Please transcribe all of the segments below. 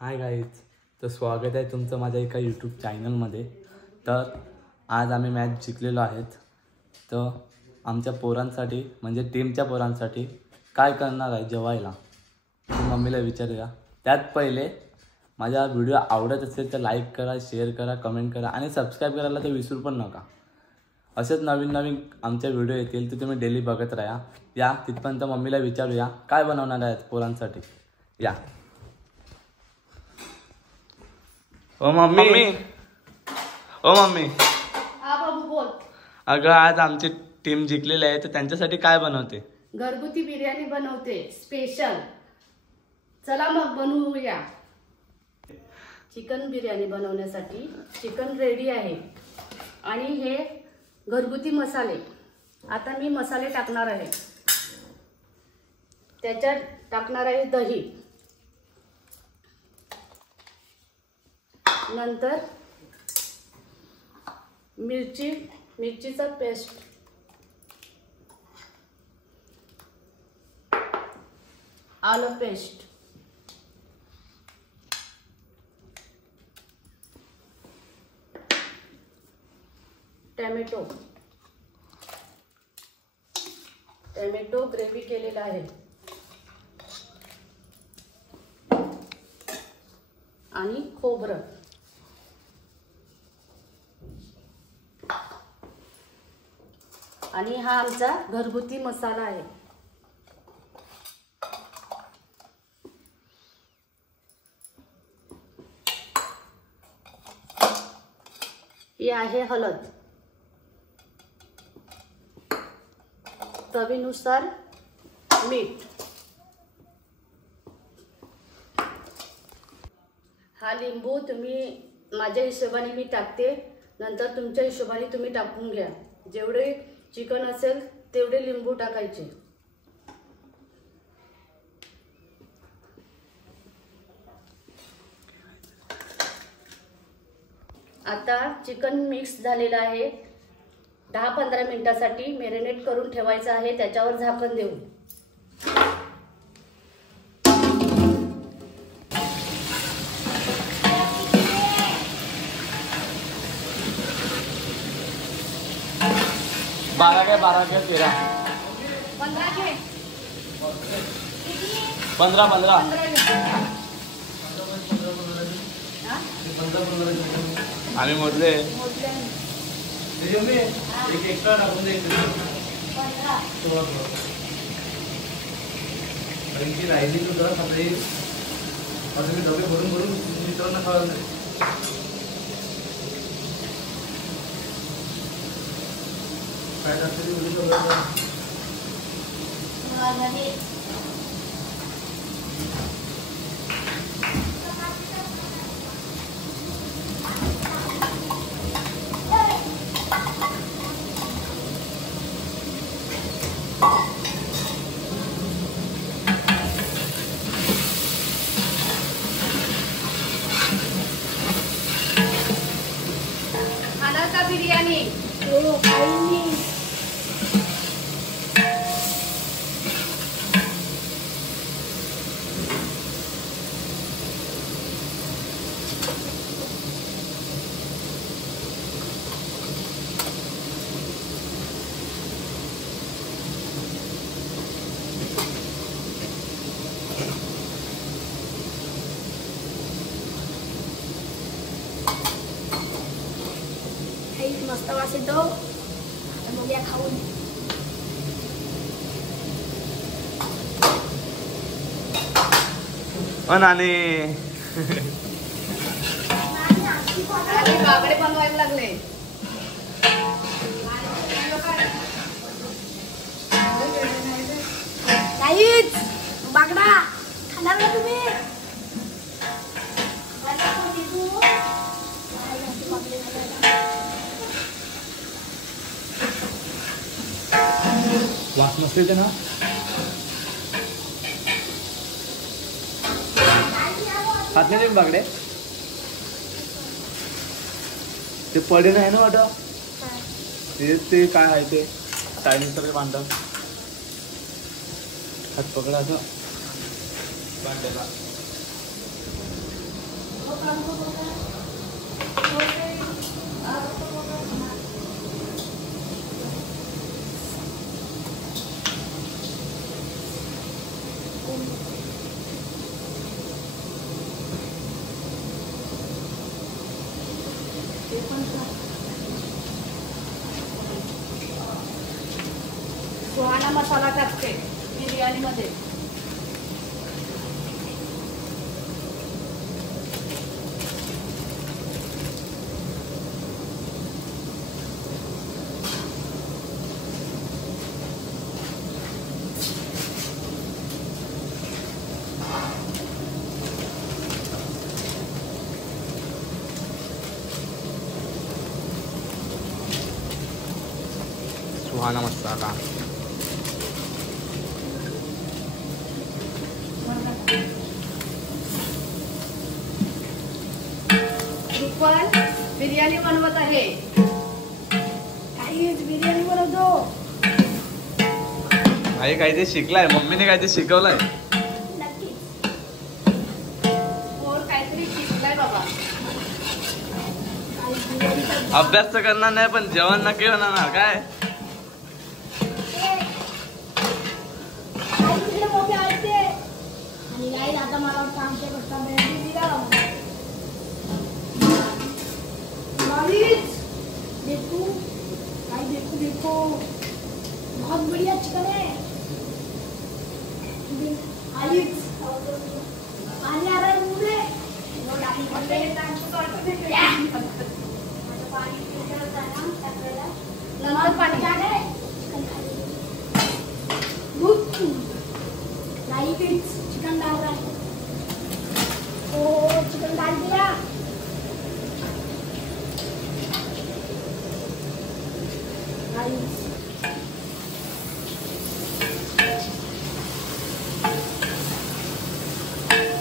Hi guys, तर स्वागत आहे तुमचं माझ्या एका यूट्यूब चॅनलमध्ये। तर आज आम्ही मॅच जिंकलेलो आहेत। तर आमच्या पोरांसाठी म्हणजे टीमच्या पोरांसाठी काय करणार आहे जेवायला मम्मीला विचारूया। त्यात पहिले माझा व्हिडिओ आवडत असेल तर लाईक करा, शेअर करा, कमेंट करा आणि सबस्क्राईब करायला तर विसरू पण नका। असेच नवीन नवीन आमचे व्हिडिओ येतील ते तुम्ही डेली बघत राहा। या तिथपर्यंत मम्मीला विचारूया काय बनवणार आहेत पोरांसाठी। या ओ मम्मी, ओ मम्मी। हा बाबू बोल। अगं आज आमची टीम जिंकलेली आहे तर त्यांच्यासाठी काय बनवते? घरगुती बिर्याणी बनवते स्पेशल। चला मग बनवूया। चिकन बिर्याणी बनवण्यासाठी चिकन रेडी आहे आणि हे घरगुती मसाले। आता मी मसाले टाकणार आहे। त्याच्यात टाकणार आहे दही, नंतर मिरचीचा पेस्ट, आलं पेस्ट, टोमॅटो ग्रेव्ही केलेला आहे आणि खोबरं आणि हा आमचा घरगुती मसाला आहे। ही आहे हळद, चवीनुसार मीठ, हा लिंबू तुम्ही माझ्या हिशोबाने मी टाकते, नंतर तुमच्या हिशोबाने तुम्ही टाकून घ्या। जेवढे चिकन असेल तेवढे लिंबू टाकायचे। आता चिकन मिक्स झालेलं आहे। 10-15 मिनिटासाठी मॅरिनेट करून ठेवायचं आहे। त्याच्यावर झाकण देऊ। बारा के 13 15 आम्ही मोजले। एक एक्स्ट्रा टाकून द्यायचं। राहिली तुझं सगळे मी डबे भरून मित्रांना खायला काय टाकते खाना का बिर्याणी मस्त वास येतो। बघूया खाऊन। नानी बागडे बनवायला लागले। काहीच बागडा खाणार ना तुम्ही? वास नसते ते ना। खात नाही बागडे ते पडे नाही ना वाटत ते काय आहे ते चायनीज सगळे बांधतात हात पकडा असं बांधायला। सुहाना मसाला टाकते बिर्याणी मध्ये. सुहाना मसाला. रुपल बिर्याणी बनवत आहे. काही बिर्याणी बनवतो. आई काहीतरी शिकलाय, मम्मीने काहीतरी शिकवलंय. नक्की पोर काहीतरी शिकलाय बाबा. अभ्यास तर करणार नाही पण जेवण नक्की होणार ना काय. मोठे आलते आणि गाईज आता मला वाटतं आमच्या गोष्ट देखो भाई, देखो देखो बहुत बढ़िया चिकन है. पानी आ रहा है मुंह में. नंतर पाणी चिकन डाल रहा है. ओ चिकन डाल दिया.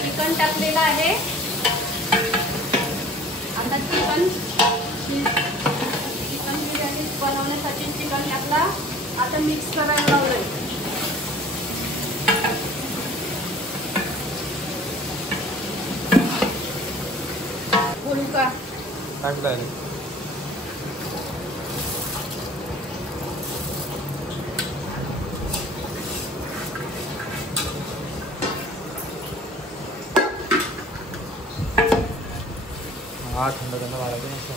चिकन टाकलेलं आहे. आता चिकन बिर्याणी बनवण्यासाठी चिकन टाकला. आता मिक्स करायला लावलंय. बोलू का? टाकलाय. हा थंड थंड वाढायचं नसतं.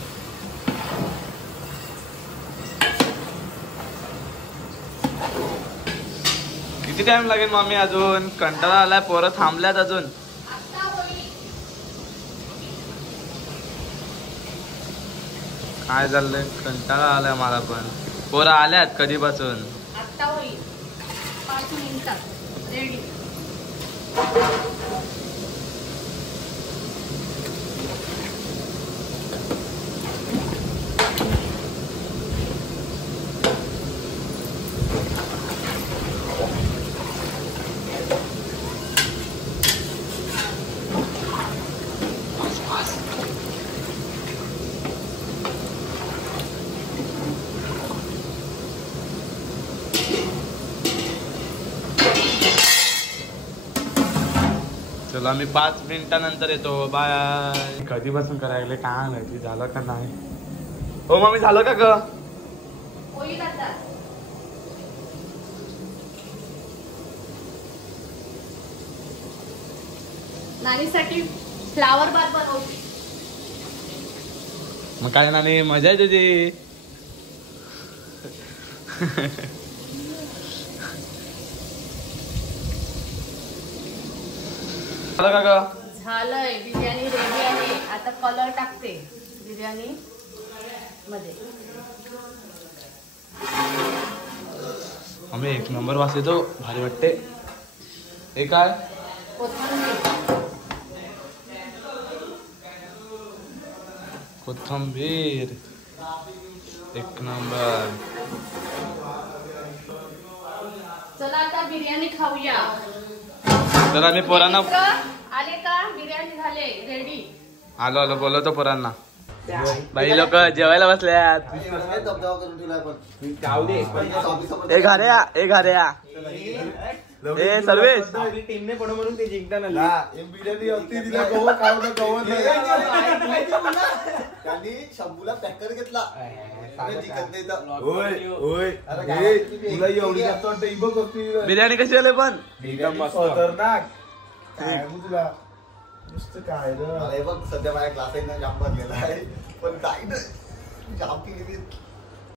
किती टाइम लागेल मम्मी? अजून कंटाळा आलाय, पोरं थांबल्यात अजून. काय चाललंय? कंटाळा आलाय मला पण. पोरं आल्यात कधीपासून. आता होईल 5 मिनिटात रेडी. चला मी 5 मिनिटानंतर येतो. बाय. कधीपासून करायला लागले काय माहिती झालं का नाही. हो मम्मी झालं का ग? होईल आता. नानीसाठी फ्लावर बार बनवते. मग काय नानी मजा आहे तुझी. झालं का ग? झालंय. बिर्याणी रेडी आहे. आता कलर टाकते बिर्याणी मध्ये. आम्ही एक नंबर वास येतो. भारी वाटते. हे काय? कोथिंबीर. एक नंबर. चला आता बिर्याणी खाऊया. तर आम्ही पोरांना आले का? बिर्याणी झाले रेडी. आलो आलो बोलवतो पोरांना. बाई लोक जेवायला बसल्यात. ए घाऱ्या, ए घाऱ्या. ए सर्वेश आपली टीमने पण म्हणून ते जिंकताना बिर्याणी अगदी दिला गवत खाऊ ना गवत त्यांनी शंभूला पॅकर घेतला तुला एवढी जास्त वाटतं बघ बिर्याणी कशी आली पण एकदम मस्त खतरनाक तुला नुसतं काय बघ सध्या माझ्या क्लास जाम गेला आहे पण काय जाम केली